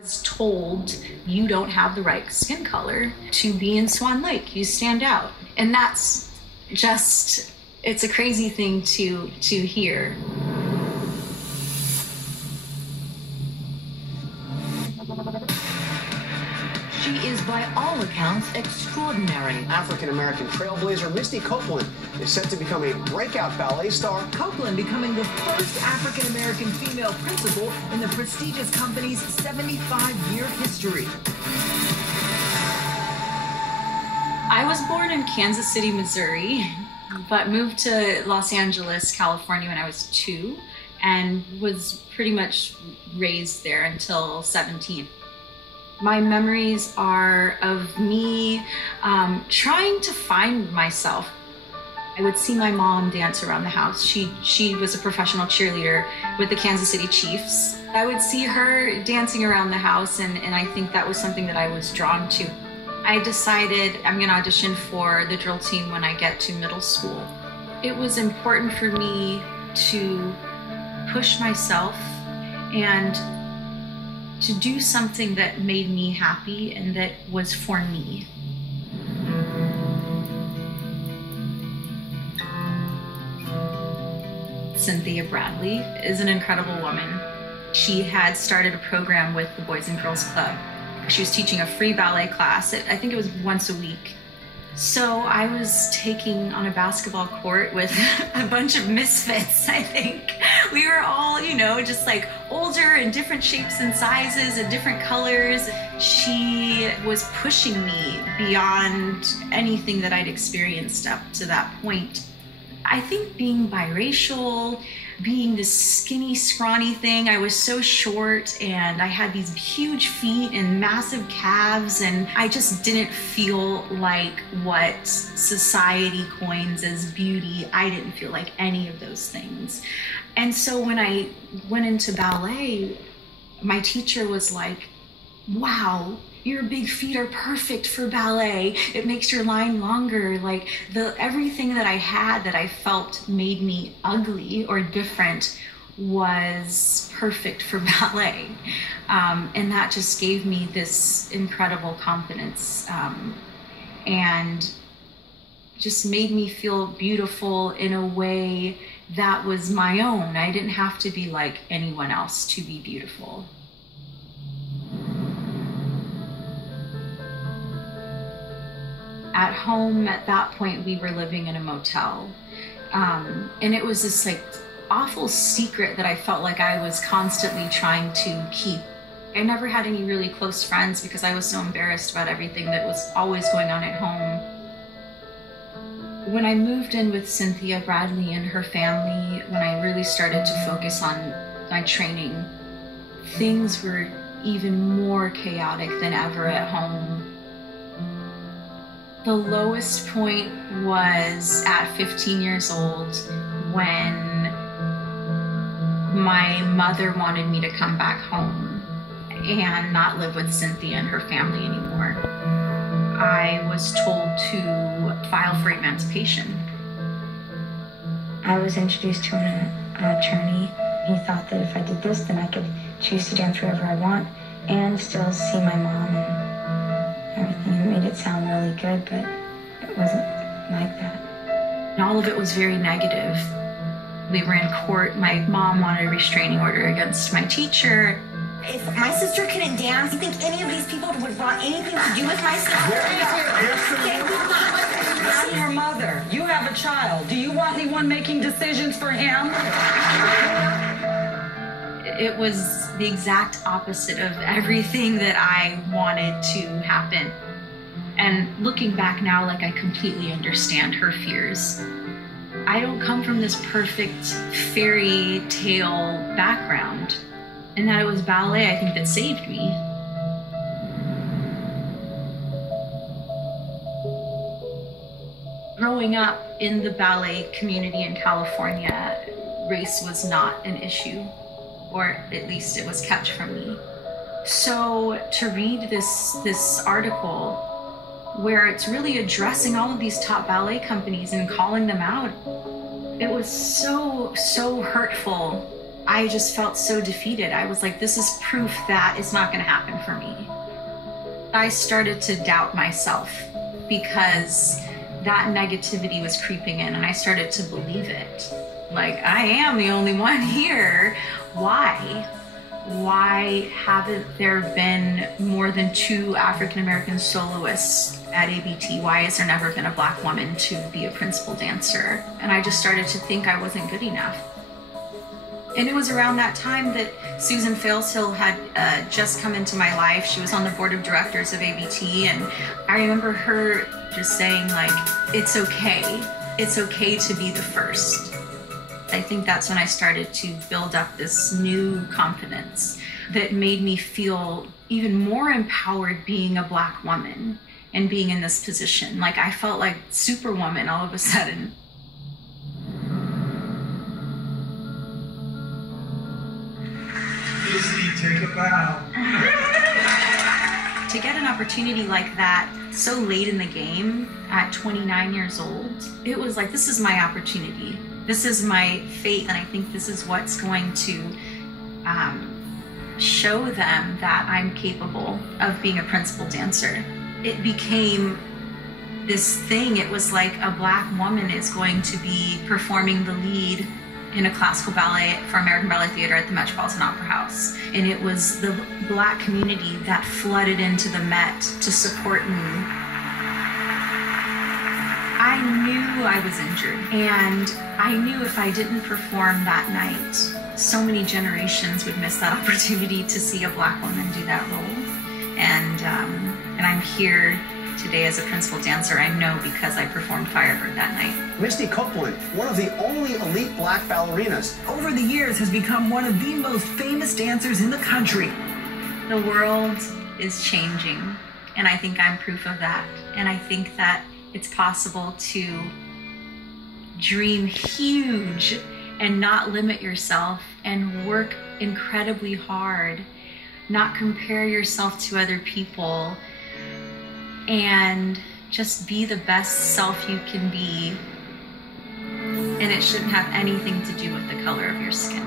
I was told you don't have the right skin color to be in Swan Lake. You stand out. And that's just, it's a crazy thing to hear. She is, by all accounts, extraordinary. African-American trailblazer Misty Copeland is set to become a breakout ballet star. Copeland becoming the first African-American female principal in the prestigious company's 75-year history. I was born in Kansas City, Missouri, but moved to Los Angeles, California when I was 2, and was pretty much raised there until 17. My memories are of me trying to find myself. I would see my mom dance around the house. She was a professional cheerleader with the Kansas City Chiefs. I would see her dancing around the house, and I think that was something that I was drawn to. I decided I'm gonna audition for the drill team when I get to middle school. It was important for me to push myself and to do something that made me happy and that was for me. Cynthia Bradley is an incredible woman. She had started a program with the Boys and Girls Club. She was teaching a free ballet class. I think it was once a week. So I was taking on a basketball court with a bunch of misfits, I think. We were all, you know, just like older and different shapes and sizes and different colors. She was pushing me beyond anything that I'd experienced up to that point. I think being biracial, being this skinny, scrawny thing, I was so short and I had these huge feet and massive calves, and I just didn't feel like what society coins as beauty. I didn't feel like any of those things. And so when I went into ballet, my teacher was like, wow, your big feet are perfect for ballet. It makes your line longer. Like everything that I had that I felt made me ugly or different was perfect for ballet. And that just gave me this incredible confidence and just made me feel beautiful in a way that was my own. I didn't have to be like anyone else to be beautiful. At home, at that point, we were living in a motel. And it was this like awful secret that I felt like I was constantly trying to keep. I never had any really close friends because I was so embarrassed about everything that was always going on at home. When I moved in with Cynthia Bradley and her family, when I really started to focus on my training, things were even more chaotic than ever at home. The lowest point was at 15 years old when my mother wanted me to come back home and not live with Cynthia and her family anymore. I was told to file for emancipation. I was introduced to an attorney. He thought that if I did this, then I could choose to dance wherever I want and still see my mom and everything. It made it sound really good, but it wasn't like that. And all of it was very negative. We were in court. My mom wanted a restraining order against my teacher. If my sister couldn't dance, you think any of these people would want anything to do with my sister? I'm your mother. You have a child. Do you want anyone making decisions for him? It was the exact opposite of everything that I wanted to happen. And looking back now, like I completely understand her fears. I don't come from this perfect fairy tale background. And that it was ballet, I think, that saved me. Growing up in the ballet community in California, race was not an issue, or at least it was kept from me. So to read this article where it's really addressing all of these top ballet companies and calling them out, it was so hurtful. I just felt so defeated. I was like, this is proof that it's not going to happen for me. I started to doubt myself because that negativity was creeping in, and I started to believe it. Like, I am the only one here. Why? Why haven't there been more than 2 African-American soloists at ABT? Why has there never been a Black woman to be a principal dancer? And I just started to think I wasn't good enough. And it was around that time that Susan Failshill had just come into my life. She was on the board of directors of ABT, and I remember her just saying, like, it's okay. It's okay to be the first. I think that's when I started to build up this new confidence that made me feel even more empowered being a Black woman and being in this position. Like, I felt like Superwoman all of a sudden. Misty, take a bow. To get an opportunity like that so late in the game at 29 years old, it was like, this is my opportunity. This is my fate, and I think this is what's going to show them that I'm capable of being a principal dancer. It became this thing. It was like a Black woman is going to be performing the lead in a classical ballet for American Ballet Theater at the Metropolitan Opera House. And it was the Black community that flooded into the Met to support me. I knew I was injured, and I knew if I didn't perform that night, so many generations would miss that opportunity to see a Black woman do that role. And I'm here today as a principal dancer, I know, because I performed Firebird that night. Misty Copeland, one of the only elite Black ballerinas. Over the years has become one of the most famous dancers in the country. The world is changing, and I think I'm proof of that. And I think that it's possible to dream huge and not limit yourself and work incredibly hard, not compare yourself to other people, and just be the best self you can be. And it shouldn't have anything to do with the color of your skin.